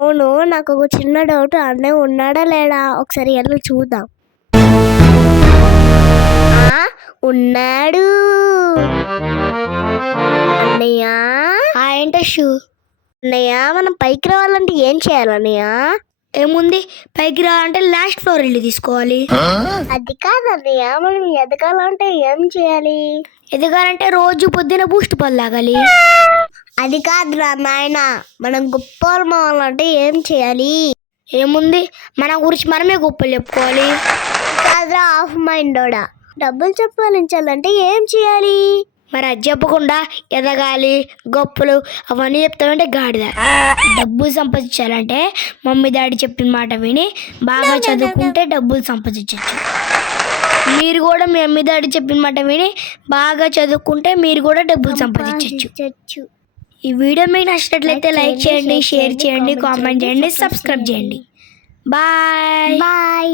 అవును నాకు ఒక చిన్న డౌట్ అన్నయ్య ఉన్నాడా లేడా? ఒకసారి వెళ్ళి చూద్దాం. ఉన్నాడు. అన్నయ్య? ఏంటో షూ అన్నయ్య మనం పైకి రావాలంటే ఏం చేయాలన్నయ్య ఏముంది? పైకి రావాలంటే లాస్ట్ ఫ్లోర్ వెళ్ళి తీసుకోవాలి. అది కాదన్నయ్య మనం ఎదగాలంటే ఏం చేయాలి? ఎదగాలంటే రోజు పొద్దున బూస్ట్ పళ్ళు తాగాలి అది కాదురా నాయన. మనం గొప్ప అవ్వాలంటే ఏం చేయాలి? ఏముంది? మన గురించి మనమే గొప్పలు చెప్పుకోవాలి. కాదురా ఆఫ్ మైండోడా డబ్బులు సంపాదించాలంటే ఏం చేయాలి? మరి అది చెప్పకుండా ఎదగాలి గొప్పలు అవన్నీ చెప్తామంటే గాడిద. డబ్బులు సంపాదించాలంటే మమ్మీ డాడీ చెప్పిన మాట విని బాగా చదువుకుంటే డబ్బులు సంపాదించవచ్చు మీరు కూడా మీ మమ్మీ డాడీ చెప్పిన మాట విని బాగా చదువుకుంటే మీరు కూడా డబ్బులు సంపాదించవచ్చు సంపాదించొచ్చు. ఈ వీడియో మీకు నచ్చినట్లయితే లైక్ చేయండి షేర్ చేయండి కామెంట్ చేయండి సబ్స్క్రైబ్ చేయండి. Bye bye